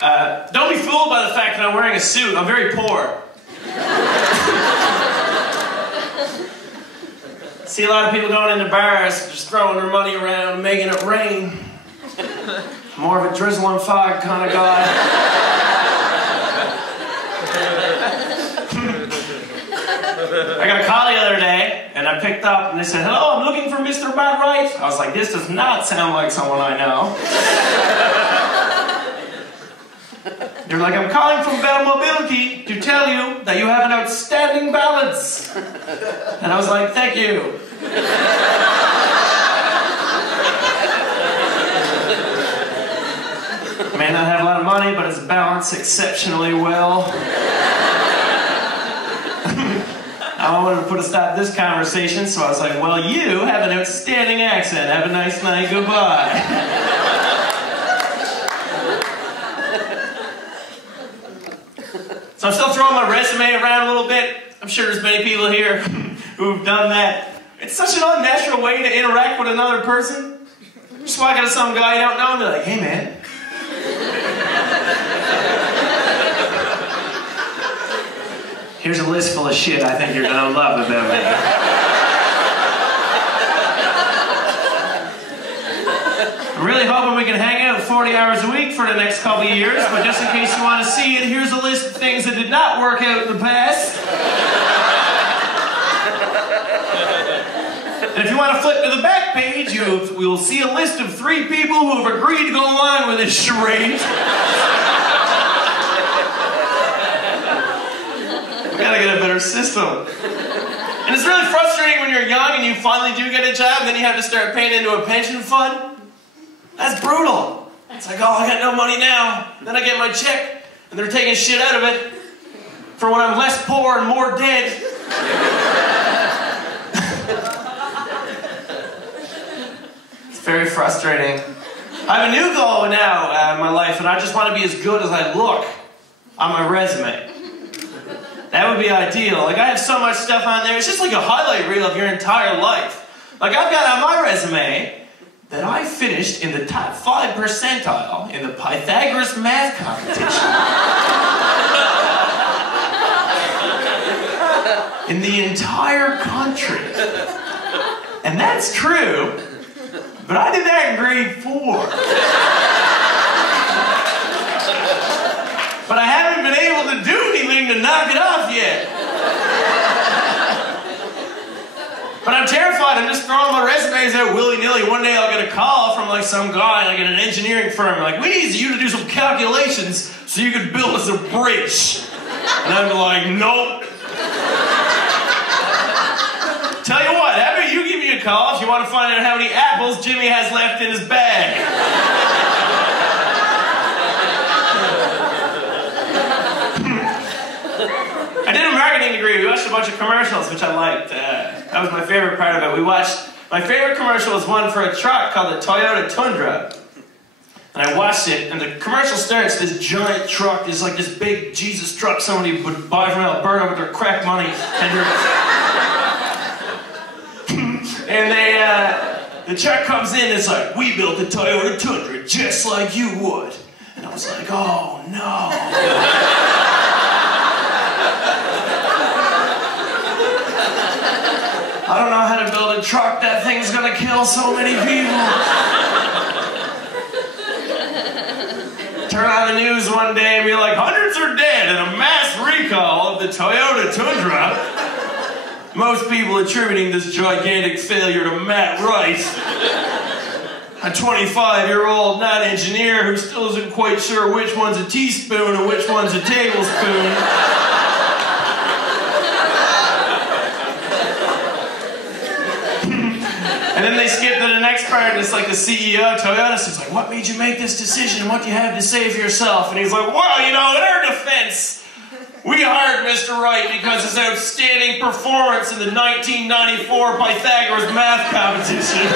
Don't be fooled by the fact that I'm wearing a suit. I'm very poor. See a lot of people going into bars, just throwing their money around, making it rain. More of a drizzle and fog kind of guy. I got a call the other day, and I picked up, and they said, "Hello, I'm looking for Mr. Matt Wright." I was like, this does not sound like someone I know. They're like, "I'm calling from Bell Mobility to tell you that you have an outstanding balance." And I was like, "Thank you." I may not have a lot of money, but it's balanced exceptionally well. I wanted to put a stop to this conversation, so I was like, "Well, you have an outstanding accent. Have a nice night. Goodbye." So I'm still throwing my resume around a little bit. I'm sure there's many people here who've done that. It's such an unnatural way to interact with another person. Just walk up to some guy you don't know and they're like, "Hey, man." Here's a list full of shit I think you're gonna love about me. I'm really hoping we can hang out 40 hours a week for the next couple of years, but just in case you want to see it, here's a list of things that did not work out in the past. And if you want to flip to the back page, we will see a list of 3 people who have agreed to go along with this charade. We gotta get a better system. And it's really frustrating when you're young and you finally do get a job, and then you have to start paying into a pension fund. That's brutal. It's like, oh, I got no money now. And then I get my check, and they're taking shit out of it for when I'm less poor and more dead. It's very frustrating. I have a new goal now in my life, and I just want to be as good as I look on my resume. That would be ideal. Like, I have so much stuff on there. It's just like a highlight reel of your entire life. Like, I've got on my resume that I finished in the top 5 percentile in the Pythagoras math competition. In the entire country. And that's true, but I did that in grade 4. But I haven't been able to do anything to knock it off yet. But I'm terrified. I'm just throwing my resumes out willy-nilly. One day I'll get a call from like some guy like in an engineering firm. Like, "We need you to do some calculations so you can build us a bridge." And I'm like, "Nope." Tell you what, how about you give me a call if you want to find out how many apples Jimmy has left in his bag. I did a marketing degree. We watched a bunch of commercials, which I liked. That was my favorite part of it. My favorite commercial was one for a truck called the Toyota Tundra. And I watched it, and the commercial starts, this giant truck, is like this big Jesus truck somebody would buy from Alberta with their crack money. And the truck comes in, and it's like, "We built the Toyota Tundra just like you would." And I was like, oh no. I don't know how to build a truck. That thing's gonna kill so many people. Turn on the news one day and be like, "Hundreds are dead in a mass recall of the Toyota Tundra." Most people attributing this gigantic failure to Matt Wright, a 25-year-old not-engineer who still isn't quite sure which one's a teaspoon and which one's a tablespoon. And then they skip to the next part, and it's like the CEO of Toyota says, like, "What made you make this decision? What do you have to say for yourself?" And he's like, "Well, you know, in our defense, we hired Mr. Wright because his outstanding performance in the 1994 Pythagoras math competition."